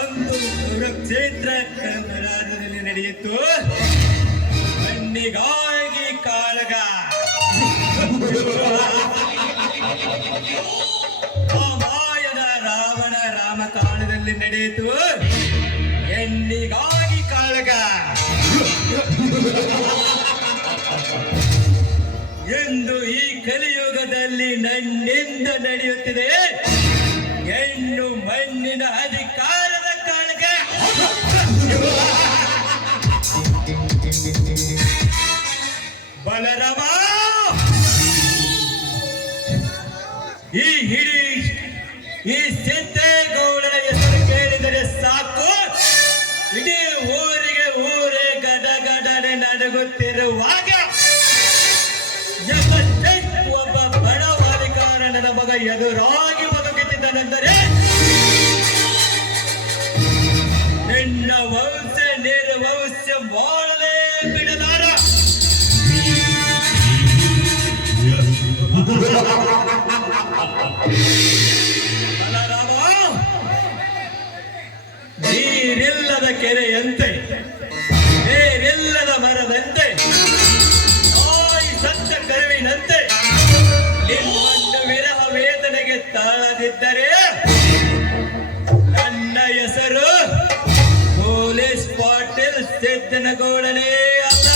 ಒಂದು ಕುರುಕ್ಷೇತ್ರ ಕರ್ಮರಾಜದಲ್ಲಿ ನಡೆಯಿತು. ಮಣ್ಣಿಗಾಗಿ ಕಾಳಗ. ಮಾಯದ ರಾವಣ ರಾಮಕಾಲದಲ್ಲಿ ನಡೆಯಿತು. ಹೆಣ್ಣಿಗಾಗಿ ಕಾಳಗ. ಎಂದು ಈ ಕಲಿಯುಗದಲ್ಲಿ ನನ್ನಿಂದ ನಡೆಯುತ್ತಿದೆ ಹೆಣ್ಣು ಮಣ್ಣಿನ ಅಧಿಕಾರದ ಕಾಳಗ. ಬಲರಾಮ, ಈ ಸಿದ್ದೇಗೌಡನ ಹೆಸರು ಕೇಳಿದರೆ ಸಾಕು, ಇಡೀ ಊರೇ ಗಡಗಡನೆ ನಡುಗುತ್ತಿರುವಾಗ ಒಬ್ಬ ಬಡ ವಾಲಿಕಾರನ ಮಗ ಎದುರಾಗಿ ಬದುಕುತ್ತಿದ್ದನೆಂದರೆ ನಿನ್ನ ವಂಶ ನಿರ್ವಂಶ ಮಾಡಲೇ ಬಿಡಲಾರ. ಬಲರಾಮ, ನೀರಿಲ್ಲದ ಕೆರೆಯಂತೆ, ನೀರಿಲ್ಲದ ಮರದಂತೆ, ತಾಯಿ ಸತ್ತ ಕರುವಿನಂತೆ ನಿಮ್ಮನ್ನು ವಿರಹ ವೇದನೆಗೆ ತಾಳದಿದ್ದರೆ ನನ್ನ ಹೆಸರು ಪೊಲೀಸ್ ಪಾಟೀಲ್ ಸಿದ್ದನಗೌಡನೇ ಅಲ್ಲ.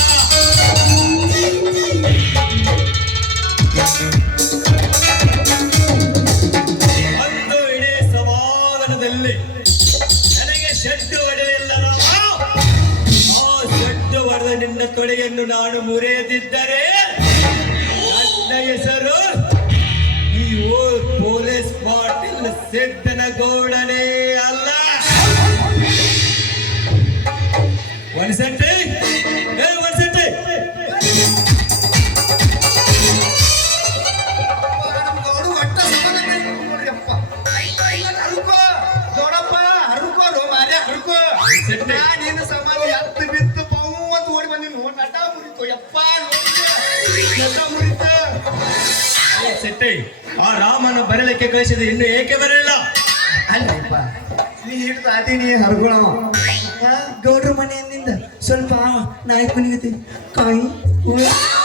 ಒಂದು ಇಡೀ ಸಮಾಧಾನದಲ್ಲಿ ನನಗೆ ಶೆಡ್ಡು ಹೊಡೆಯಲಿಲ್ಲ. ಆ ಶೆಡ್ಡು ಹೊಡೆದ ನಿನ್ನ ತೊಡೆಯನ್ನು ನಾನು ಮುರಿಯದಿದ್ದರೆ ನನ್ನ ಹೆಸರು ಈ ಪೊಲೀಸ್ ಪಾಟೀಲ್ ಸಿದ್ದನಗೌಡನೇ ಅಲ್ಲ. ಒಂದ್ಸತಿ ನೀನು ಸಮಾನ ಎತ್ತು ಬಿತ್ತು ಪೌ ಅಂತ ಓಡಿ ಬಂದಿನ ನಟ ಮುರಿತು ಯಪ್ಪ ನಟ ಮುರಿತ. ಸೆಟ್ಟೆ, ಆ ರಾಮನ ಬರಲಿಕ್ಕೆ ಕಳಿಸಿದ ಇನ್ನು ಏಕೆ ಬರಲಿಲ್ಲ? ಅಲ್ಲಪ್ಪ, ನೀ ಹಿಡಿದು ಅದೀನಿ ಹರ್ಗುಳವ ಗೌಡ್ರ ಮನೆಯಿಂದ ಸ್ವಲ್ಪ ನಾಯಿ ಕುಣಿಗತಿ ಕಾಯಿ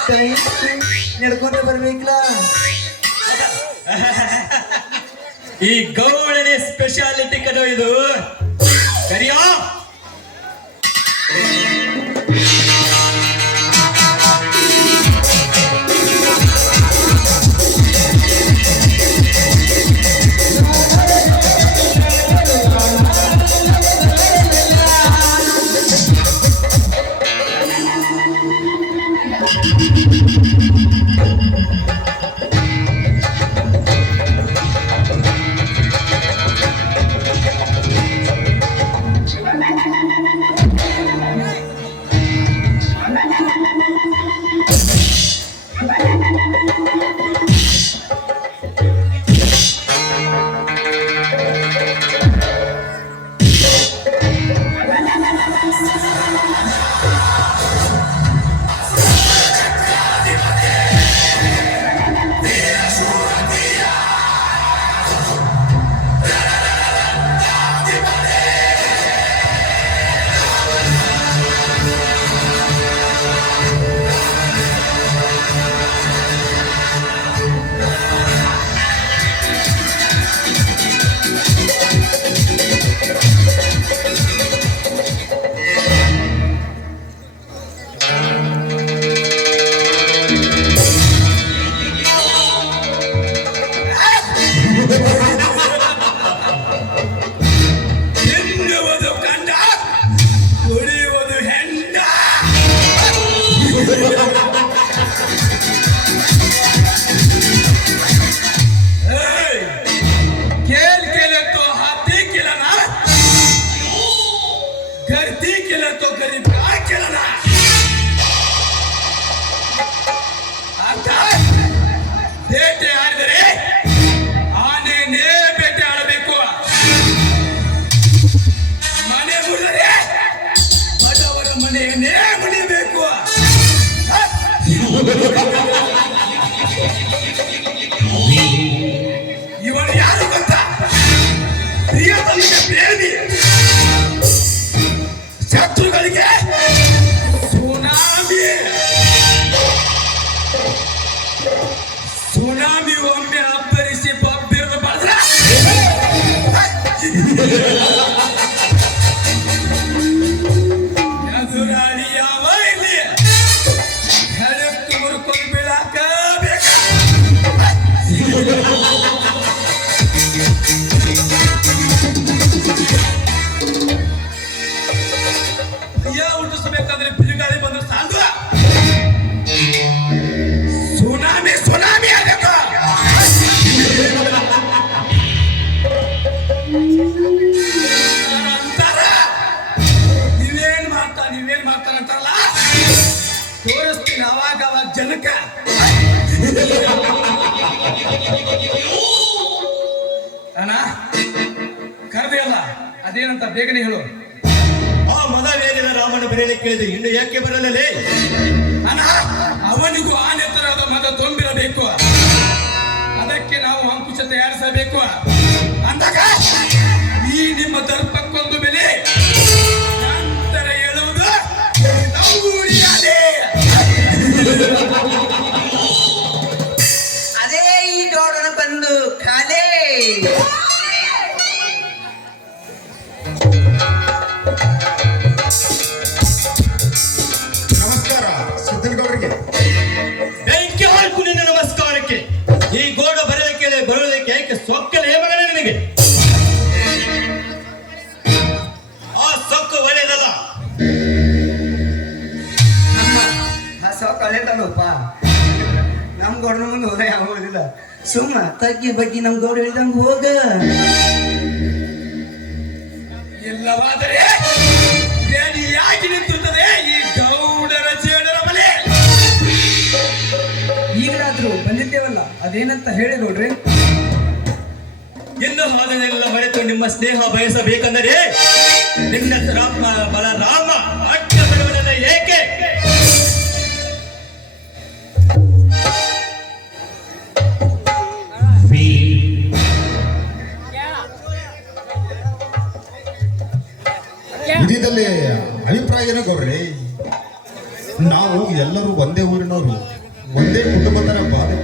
ಕಾಯಿ ನಡ್ಕೊಂತ ಬರ್ಬೇಕಲ್ಲ. ಈ ಗೌಡನೇ ಸ್ಪೆಷಾಲಿಟಿ ಕದೋ ಇದು. ಕರಿಯಾ ಇವನು ಯಾರು ಗೊತ್ತಾ? ಪ್ರಿಯತನಿಗೆ ಪ್ರೇಮಿ, ಶತ್ರುಗಳಿಗೆ ಸುನಾಮಿ. ಸುನಾಮಿ ಒಮ್ಮೆ ಅಬ್ಬರಿಸಿ ಬಬ್ಬಿರುವ ಬದ್ರ ಎದುರಾಳಿ ಯಾವ ಇಲ್ಲಿ ಹೆಳತ್ತು ಮುರ್ಕೊಂಡು ಬೀಳಾಕ ಬೇಕ. ಹುಟ್ಟಿಸಬೇಕಾದ್ರೆ ಬಿರುಗಾಳಿ ಬಂದ್ರೆ ಸಾಲದು. ಸುನಾಮಿ ಸುನಾಮಿ ಆಗಬೇಕು. ಅಂತಾರ ನೀವೇನ್ ಮಾಡ್ತಾರ ಅಂತಾರಲ್ಲ, ತೋರಿಸ್ತೀನಿ ಅವಾಗ ಜನಕ್ಕ. ಅಣ್ಣ ಕರೆದಿಯಲ್ಲ, ಅದೇನಂತ ಬೇಗನೆ ಹೇಳು. ಆ ಮದ ವೇಗದ ರಾಮನ ಬೆರಳೆ ಕೇಳಿದೆ, ಇನ್ನು ಯಾಕೆ ಬರಲೇ? ಅಣ್ಣ ಅವನಿಗೂ ಆನೆ ತರಹದ ಮದ ತುಂಬಿರಬೇಕು. ಅದಕ್ಕೆ ನಾವು ಅಂಕುಶ ತಯಾರಿಸಬೇಕು. ಅಂದಾಗ ಈ ನಿಮ್ಮ ದರ್ಪಕ್ಕೊಂದು ಬೆಲೆ, ನಂತರ ಹೇಳುವುದು ನೌರಿಯಾದೆ. ಅದೇ ಈ ಗೌಡನ ಬಂದು ಕಾಲೇ. ನಮಸ್ಕಾರ ಸಿದ್ದನಗೌಡರಿಗೆ. ಬೆಂಕಿ ಹಾಕು ನಿನ್ನ ನಮಸ್ಕಾರಕ್ಕೆ. ಈ ಗೋಡ ಬರಲೆ ಕೇಳಿ ಬರುವುದಕ್ಕೆ ಯಾಕೆ ಸೊಕ್ಕಲೇ ಮಗನೇ ನಿನಗೆ? ಆ ಸೊಕ್ಕು ಒಳ್ಳೆಯದಲ್ಲ. ಹಸ ಕಳೆದಲ್ಲಪ್ಪ. ನಮ್ ಗೌಡನ ಮುಂದೆ ಹೋದ ಆಗೋದಿಲ್ಲ. ಸುಮ್ಮ ತಗ್ಗಿ ಬಗ್ಗಿ ನಮ್ ಗೌಡ ಹೇಳಿದಂಗ ಹೋಗ. ಇಲ್ಲವಾದರೆ ಯಾಕೆ ನಿಂತಿರುತ್ತದೆ ಈ ಗೌಡರ ಚೇಡರ ಬಲೆ? ಈಗಲಾದ್ರೂ ಬಂದಿದ್ದೇವಲ್ಲ, ಅದೇನಂತ ಹೇಳಿ ನೋಡ್ರಿ. ಇನ್ನು ಹಾದನ್ನೆಲ್ಲ ಮರೆತು ನಿಮ್ಮ ಸ್ನೇಹ ಬಯಸಬೇಕೆಂದರೆ ನಿನ್ನ ರಾಮ ಬಲರಾಮ ಅಡ್ಡ ಬರುವನೆಲ್ಲ ಏಕೆ? ಇದರಲ್ಲಿ ಅಭಿಪ್ರಾಯ ಏನೋ ಗೌಡ್ರಿ, ನಾವು ಎಲ್ಲರೂ ಒಂದೇ ಊರಿನವರು, ಒಂದೇ ಕುಟುಂಬದರ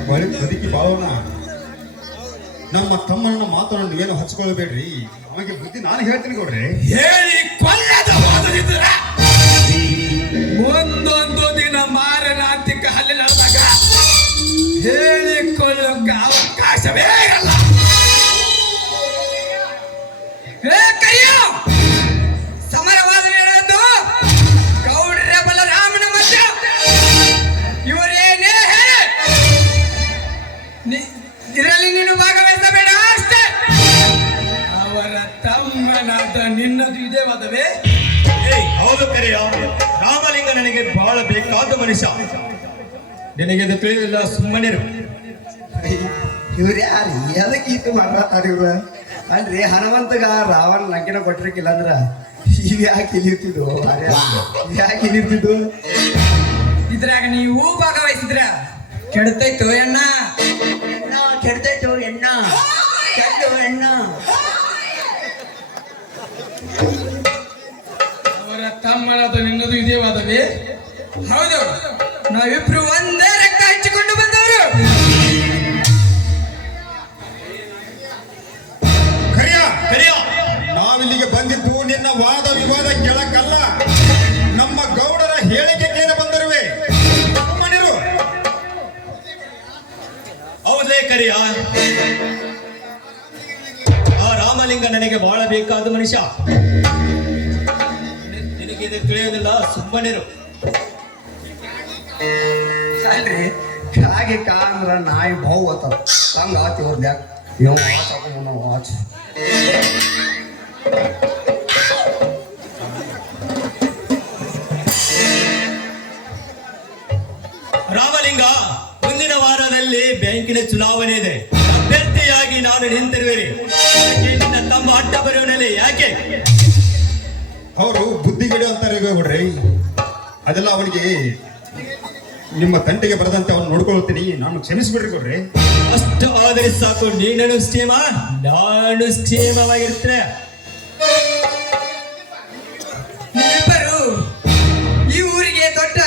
ಬದುಕಿ ಬಾಳೋಣ. ನಮ್ಮ ತಮ್ಮನ ಮಾತನ್ನು ಏನು ಹಚ್ಕೊಳ್ಬೇಡ್ರಿ. ಅವನಿಗೆ ಬುದ್ಧಿ ನಾನು ಹೇಳ್ತೀನಿ ಗೌಡ್ರಿ. ಹೇಳಿ ಕೊಲ್ಲದ ಹೋದದಿದ್ದರ ಒಂದೊಂದು ದಿನ ಮಾರಣಾಂತಿಕ ಹಲ್ಲೆ ನಡೆದಾಗ ಹೇಳಿಕೊಳ್ಳೋಕೆ ಅವಕಾಶವೇ ಇಲ್ಲ. ಸಮರವಾದ ನಡೆದು ಗೌಡ್ರ ಬಲರಾಮನ ಮಧ್ಯ ಇವರೇನೇ ಹೇಳಿ ಇದರಲ್ಲಿ ನೀನು ಭಾಗವಹಿಸಬೇಡ ಅಷ್ಟೇ. ಅವರ ತಮ್ಮನಾದ ನಿನ್ನದು ಇದೇ ವಾದವೇ? ಹೌದು ಕರೆಯ. ರಾಮಲಿಂಗ ನನಗೆ ಬಹಳ ಬೇಕಾದ ಮನುಷ್ಯ. ನಿನಗೆ ಇದು ತಿಳಿದಿಲ್ಲ, ಸುಮ್ಮನಿರು. ಇವ್ರು ಯಾರು ಎದಕ್ಕೆ ಇದು ಮಾಡ್ತಾರ ಇವ್ರು? ಅಲ್ರಿ ಹನುಮಂತಗ ರಾವಣ ಲಂಕೆನ ಕೊಟ್ಟಿರ್ಕಿಲ್ಲ ಅಂದ್ರ ಇವ್ ಯಾಕೆ ಇಲ್ಲಿರ್ತಿದ್ದು? ಯಾಕೆ ಇಲ್ಲಿರ್ತಿದ್ದು? ಇದ್ರಾಗ ನೀವು ಭಾಗವಹಿಸಿದ್ರ ಕೆಡ್ತೈತು ಎಣ್ಣ. ಕೆಡ್ತೈತು ಎಣ್ಣ, ಕೆಟ್ಟು ಎಣ್ಣ. ಅವರ ತಮ್ಮನಾದ ನಿನ್ನದು ಇದೇ ವಾದವೇ? ಹೌದು, ನಾವಿಬ್ರು ಒಂದೇ ರಕ್ತ ಹಂಚಿಕೊಂಡು ಬಂದವರು. ಕರಿಯ, ನಾವಿಲ್ಲಿಗೆ ಬಂದಿದ್ದು ನಿನ್ನ ವಾದ ವಿವಾದ ಕೇಳಕ್ಕಲ್ಲ, ನಮ್ಮ ಗೌಡರ ಹೇಳಿಕೆ ಕೇಳ ಬಂದರುವೆ. ಸುಮ್ಮನಿರು. ಹೌದೇ ಕರಿಯ, ಆ ರಾಮಲಿಂಗ ನನಗೆ ಬಹಳ ಬೇಕಾದ ಮನುಷ್ಯ. ನಿನಗೆ ಇದು ತಿಳಿಯೋದಿಲ್ಲ, ಸುಮ್ಮನಿರು. ಅಲ್ರಿ ಕಾಗೆ ಕಾ ಅಂದ್ರ ನಾಯಿ ಬಹು ಅತ್ತ ಹಂಗ ಆತಿ ಅವ್ರದ್ಯಾಕ ಇವ್ ವಾಚ್ ಹಾಕೊಂಡ್ ವಾಚ್. ರಾಮಲಿಂಗ, ಮುಂದಿನ ವಾರದಲ್ಲಿ ಬ್ಯಾಂಕಿನ ಚುನಾವಣೆ ಇದೆ. ಅಭ್ಯರ್ಥಿಯಾಗಿ ನಾನು ನಿಂತಿರುವೆರಿ. ನಿನ್ನ ತಮ್ಮ ಅಡ್ಡ ಬರುವನಲ್ಲಿ ಯಾಕೆ? ಅವರು ಬುದ್ಧಿಗಿಡ ಅಂತಾರೆ ಗೌಡ್ರಿ. ಅದೆಲ್ಲ ಅವನಿಗೆ ನಿಮ್ಮ ತಂಟೆಗೆ ಬರದಂತೆ ಅವ್ನು ನೋಡ್ಕೊಳ್ತೀನಿ, ನಾನು ಕ್ಷಮಿಸ್ಬಿಡ್ರಿ ಗೌಡ್ರಿ. ಅಷ್ಟು ಆದರೆ ಸಾಕು, ನೀನು ಕ್ಷೇಮ, ನಾನು ಕ್ಷೇಮವಾಗಿರ್ತೇನೆ. ನೀವಿಬ್ಬರು ಈ ಊರಿಗೆ ದೊಡ್ಡ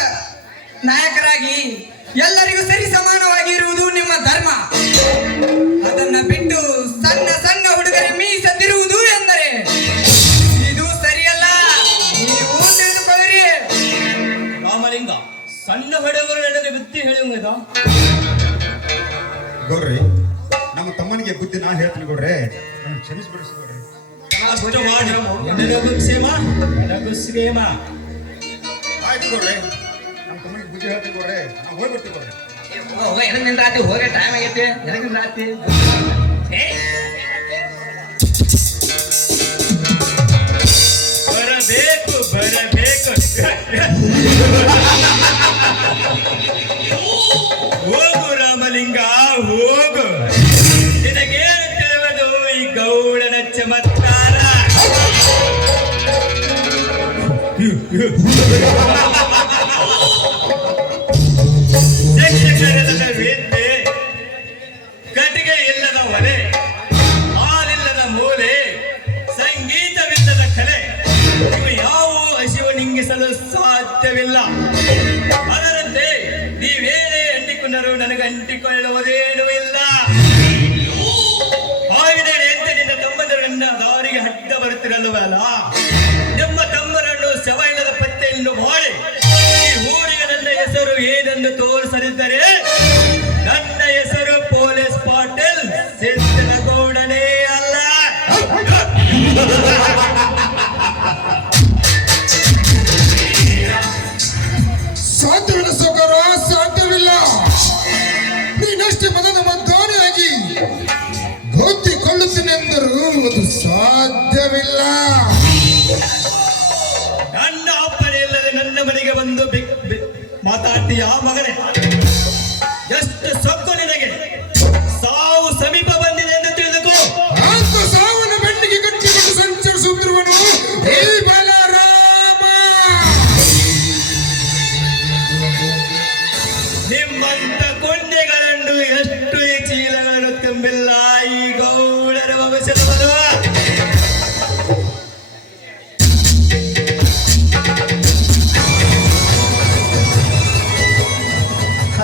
ನಾಯಕರಾಗಿ ಎಲ್ಲರಿಗೂ ಸರಿ ಸಮಾನವಾಗಿ ಇರುವುದು ನಿಮ್ಮ ಧರ್ಮ. ಅದನ್ನ ಬಿಟ್ಟು ಸಣ್ಣ ಸಣ್ಣ ಹುಡುಗರ ಮೀಸದಿರುವುದು ಎಂದರೆ ಇದು ಸರಿಯಲ್ಲ. ನೀವು ತಿಳಿದುಕೊಳ್ಳಿರಿ. ರಾಮಲಿಂಗ, ಸಣ್ಣ ಹುಡುಗರು ನನಗೆ ಬುದ್ಧಿ ಹೇಳುವುದ? ಗೌಡ್ರಿ, ನಮ್ಮ ತಮ್ಮನಿಗೆ ಬುದ್ಧಿ ನಾ ಹೇಳ್ತೀನಿ ಗೌಡ್ರೆ, ನಾನು ಕ್ಷಮಿಸ್ಬಿಡಿಸಿ ಗೌಡ್ರಿ. ಅಷ್ಟು ಮಾಡಿ, ನನಗೂ ಕ್ಷೇಮ, ನನಗೂ ಕ್ಷೇಮ. ಆಯ್ತು ಗೌಡ್ರೆ, ನಮ್ಮ ತಮ್ಮನಿಗೆ ಬುದ್ಧಿ ಹೇಳ್ತೀನಿ ಗೌಡ್ರೆ, ನಾವು ಹೋಗ್ಬಿಡ್ತೀವಿ ಗೌಡ್ರೆ. ಎರಡಿನ ರಾತ್ರಿ ಹೋಗೋ ಟೈಮ್ ಆಗೈತೆ. ಎರಡಿನ ರಾತ್ರಿ ಬರಬೇಕು ಬರಬೇಕು. ಹೋಗು ರಾಮಲಿಂಗ, ಹೋಗು. ನಿನಗೇನು ತಿಳಿಯುವುದು ಈ ಗೌಡನ ಚಮತ್ಕಾರ? ಶಿಕ್ಷಕರಿಲ್ಲದ ವಿದ್ಯೆ, ಕಟ್ಟಿಗೆ ಇಲ್ಲದ ಒಲೆ, ಹಾಲಿಲ್ಲದ ಮೂಲೆ, ಸಂಗೀತವಿಲ್ಲದ ಕಲೆ, ಇವು ಯಾವುವು ಹಸಿವು ನಿಂಗಿಸಲು ಸಾಧ್ಯವಿಲ್ಲ. ಅದರಂತೆ ನೀವೇನೇ ಅಂಟಿಕೊಂಡರೂ ನನಗೆ ಅಂಟಿಕೊಳ್ಳುವುದೇನೂ ಇಲ್ಲ. ಆಗಿದ್ದೇನೆ ನಿನ್ನ ತಮ್ಮಂದರನ್ನ ದಾರಿಗೆ ಅಡ್ಡ ಬರುತ್ತಿರಲ್ವಲ್ಲ, ನಿಮ್ಮ ತಮ್ಮರನ್ನು ಶವ ಇಲ್ಲದ ಪತ್ತೆಯನ್ನು ಮಾಡಿ ಈ ಊರಿಗೆ ನನ್ನ ಹೆಸರು ಏನೆಂದು ತೋರಿಸಲಿದ್ದರೆ ನನ್ನ ಹೆಸರು ಪೊಲೀಸ್ ಪಾಟೀಲ್ ಸಿದ್ದನಗೌಡನೇ ಅಲ್ಲ. ಸಾಧ್ಯವಿಲ್ಲ ಸೌಕರ, ಸಾಧ್ಯವಿಲ್ಲ. ನೀನಷ್ಟೇ ಮದದ ಮದ್ದಾನೆಯಾಗಿ ಗೊತ್ತಿಕೊಳ್ಳುತ್ತೇನೆಂದರೂ ಅದು ಸಾಧ್ಯವಿಲ್ಲ. ನನ್ನ ಅಪ್ಪನೇ ಇಲ್ಲದೆ ನನ್ನ ಮನೆಗೆ ಬಂದು ಮಾತಾಡ್ತೀಯ ಮಗನೇ? ಎಷ್ಟು ಸೊಕ್ಕು ನಿನಗೆ? ಸಾವು ಸಮೀಪ ಬಂದಿದೆ ಎಂದು ತಿಳಿದುಕೋ. ಅಂತ ಸಾವನ್ನ ಬೆನ್ನಿಗೆ ಕಟ್ಟಿಕೊಂಡು ಸಂಚರಿಸುತ್ತಿರುವನು ಈ ಬಲರಾಮ. ನಿಮ್ಮಂತ ಕೊಂಡೆಗಳನ್ನು ಎಷ್ಟು ಈ ಚೀಲಗಳನ್ನು ತುಂಬಿಲ್ಲ ಈ ಗೌಡರ ಭವಿಷ್ಯದ ಬರುವ.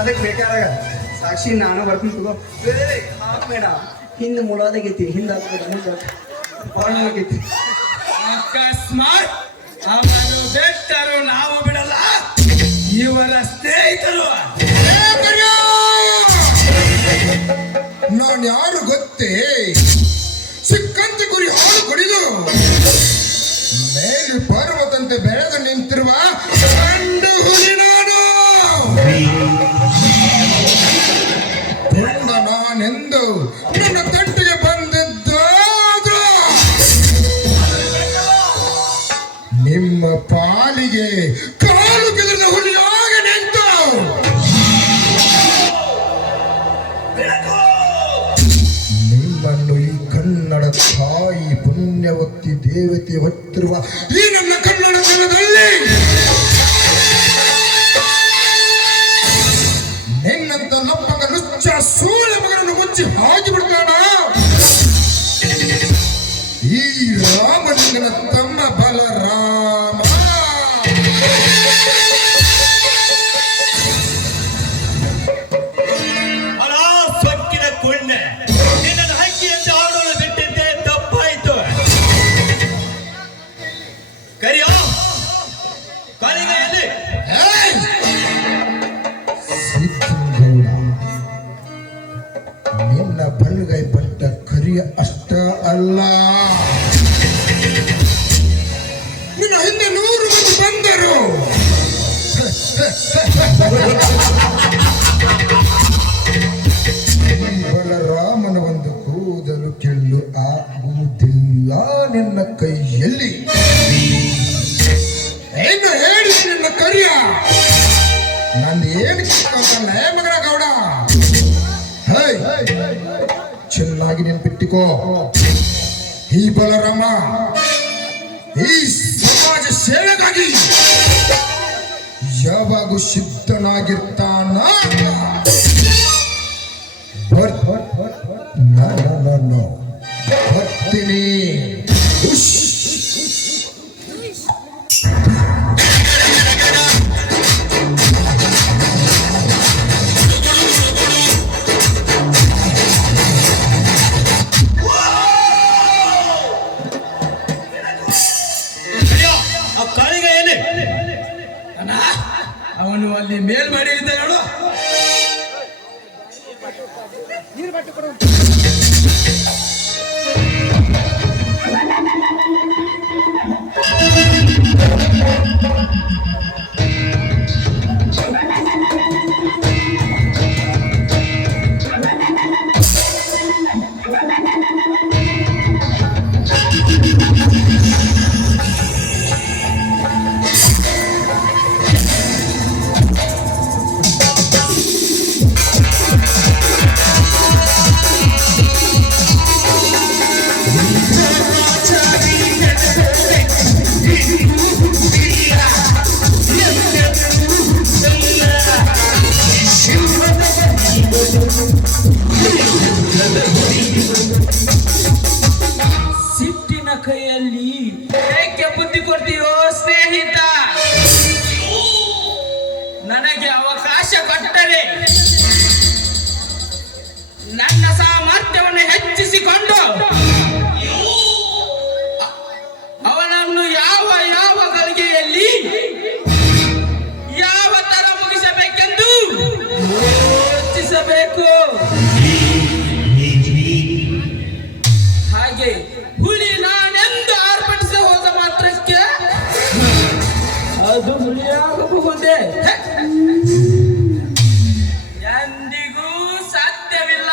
ಅದಕ್ಕೆ ಬೇಕಾದಾಗ ಸಾಕ್ಷಿ ನಾನು ಬರ್ತೀನಿ ತಗೋ. ಬೇಡ, ಹಿಂದೆ ಮುಳೋದಾಗೈತಿ, ಹಿಂದೆ ಆಗೈತಿ. ಅಕಸ್ಮಾತ್ ಅವನು ಬೆಟ್ಟರು, ನಾವು ಬಿಡಲ್ಲ. ಇವರ ಸ್ನೇಹಿತರು ನಾನು ಯಾರು ಗೊತ್ತೇ? ಸಿಕ್ಕಂತೆ ಗುರಿ ಹಾಳು ಕೊಡಿದು ಮೇಲೆ ಪರ್ವತಂತೆ ಬೆಳೆದು ನಿಂತಿರುವ ಗಂಡು ಹುಲಿ ನಾನು. ಕೊಂಡ ನಾನೆಂದು ನನ್ನ ತಂಟೆಗೆ ಬಂದಿದ್ದಾದ್ರೂ ನಿಮ್ಮ ಪಾಲಿಗೆ ಕಾಲು ಕೆದರಿದ ಹುಲಿಯಾಗ ನಿಂತು ನಿಮ್ಮನ್ನು ಈ ಕನ್ನಡ ತಾಯಿ ಪುಣ್ಯವತಿ ದೇವತೆ ಹೊತ್ತಿರುವ ಈ ನನ್ನ ಕನ್ನಡ ನೆಲದಲ್ಲಿ ನಿನ್ನಂತ ಲಪ್ಪಗ ನುಚ್ಚ ಸೂಳ ಮಗನನ್ನು ಮುಚ್ಚಿ ಹಾಕಿ ಬಿಡ್ತಾನ ಈ ರಾಮನಿಂದನ ತಮ್ಮ ಬಲರಾಮ. ಅಲ ಸೊಕ್ಕಿನ ಕೊಂಡೆ, ನಿನ್ನನ್ನು ಹಕ್ಕಿಯಂತೆ ಆಡೋಳು ಬಿಟ್ಟಿದ್ದೆ, ತಪ್ಪಾಯ್ತು. ಕರಿಯೋ ಕರಿಗೆಯಲ್ಲಿ ಏಯ್! ಸಿದ್ದನಗೌಡ, ನಿನ್ನ ಬಲಗೈ ಪಟ್ಟ ಕರಿಯ ಅಷ್ಟ ಅಲ್ಲ, ನಿನ್ನ ಹಿಂದೆ 100 ಮಂದಿ ಬಂದರು. ಈ ಬಲರಾಮನ ಒಂದು ಕೂದಲು ಕೆಲ್ಲು ಆಗುವುದಿಲ್ಲ ನಿನ್ನ ಕೈಯಲ್ಲಿ. ಏನು ಹೇಳಿ ನಿನ್ನ ಕರಿಯ? ನಂದು ಏನು ಕಿತ್ಕೊಂತಲ್ಲ ಮಗನ ಗೌಡ. ಹೇ, ಚೆನ್ನಾಗಿ ನೆನ್ಪಿಟ್ಟಿಕೋ, ಈ ಬಲರಾಮ ಈ ಸಮಾಜ ಸೇವೆಗಾಗಿ ಯಾವಾಗೂ ಸಿದ್ಧನಾಗಿರ್ತಾನ. ಬರ್ತೀನಿ. ಉಶ್. ಆ ಕಾಳಿಗ ಏನೇ ಅಣ್ಣ ಅವನು ಅಲ್ಲಿ ಮೇಲ್ಮಡಿ ಇದ್ದ ನೋಡು. ಸಿಟ್ಟಿನ ಕೈಯಲ್ಲಿ ಏಕೆ ಬುದ್ಧಿ ಕೊಡ್ತೀಯೋ ಸ್ನೇಹಿತ? ನನಗೆ ಅವಕಾಶ ಕೊಟ್ಟರೆ ನನ್ನ ಸಾಮರ್ಥ್ಯವನ್ನು ಹೆಚ್ಚಿಸಿಕೊಂಡು ಅವನನ್ನು ಯಾವ ಯಾವ ಗಳಿಗೆಯಲ್ಲಿ ಯಾವ ತರ ಮುಗಿಸಬೇಕೆಂದು ಯೋಚಿಸಬೇಕು. ಹಾಗೆ ಹುಲಿ ನಾನೆಂದು ಆರ್ಭಟಿಸಿ ಹೋದ ಮಾತ್ರಕ್ಕೆ ಅದು ಹುಲಿಯಾಗಬಹುದೇ? ಎಂದಿಗೂ ಸಾಧ್ಯವಿಲ್ಲ.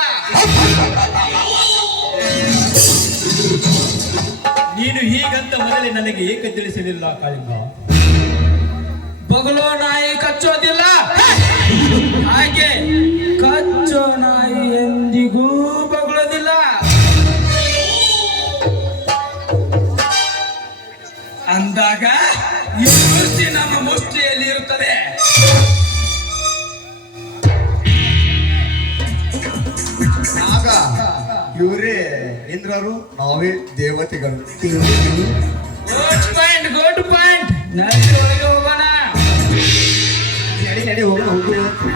ನೀನು ಹೀಗಂತ ಮೊದಲೇ ನನಗೆ ಏಕೆ ತಿಳಿಸಲಿಲ್ಲ ಕಾಳಿಂಗ? ಬಗಲೋ ನಾಯಿ ಕಚ್ಚೋದಿಲ್ಲ, ಹಾಗೆ ಕಚ್ಚೋ ನಾಯಿ ಎಂದಿಗೂ ಬಗಲೋದಿಲ್ಲ. ಅಂದಾಗ ಈ ವೃತ್ತಿ ನಮ್ಮ ಮುಷ್ಟಿಯಲ್ಲಿ ಇರುತ್ತದೆ. ಆಗ ಇವರೇ ಇಂದ್ರರು, ನಾವೇ ದೇವತೆಗಳು. Good point. ನದಿ ಒಳಗೆ ಹೋಗೋಣ. ನಡಿ ಹೋಗೋಣ.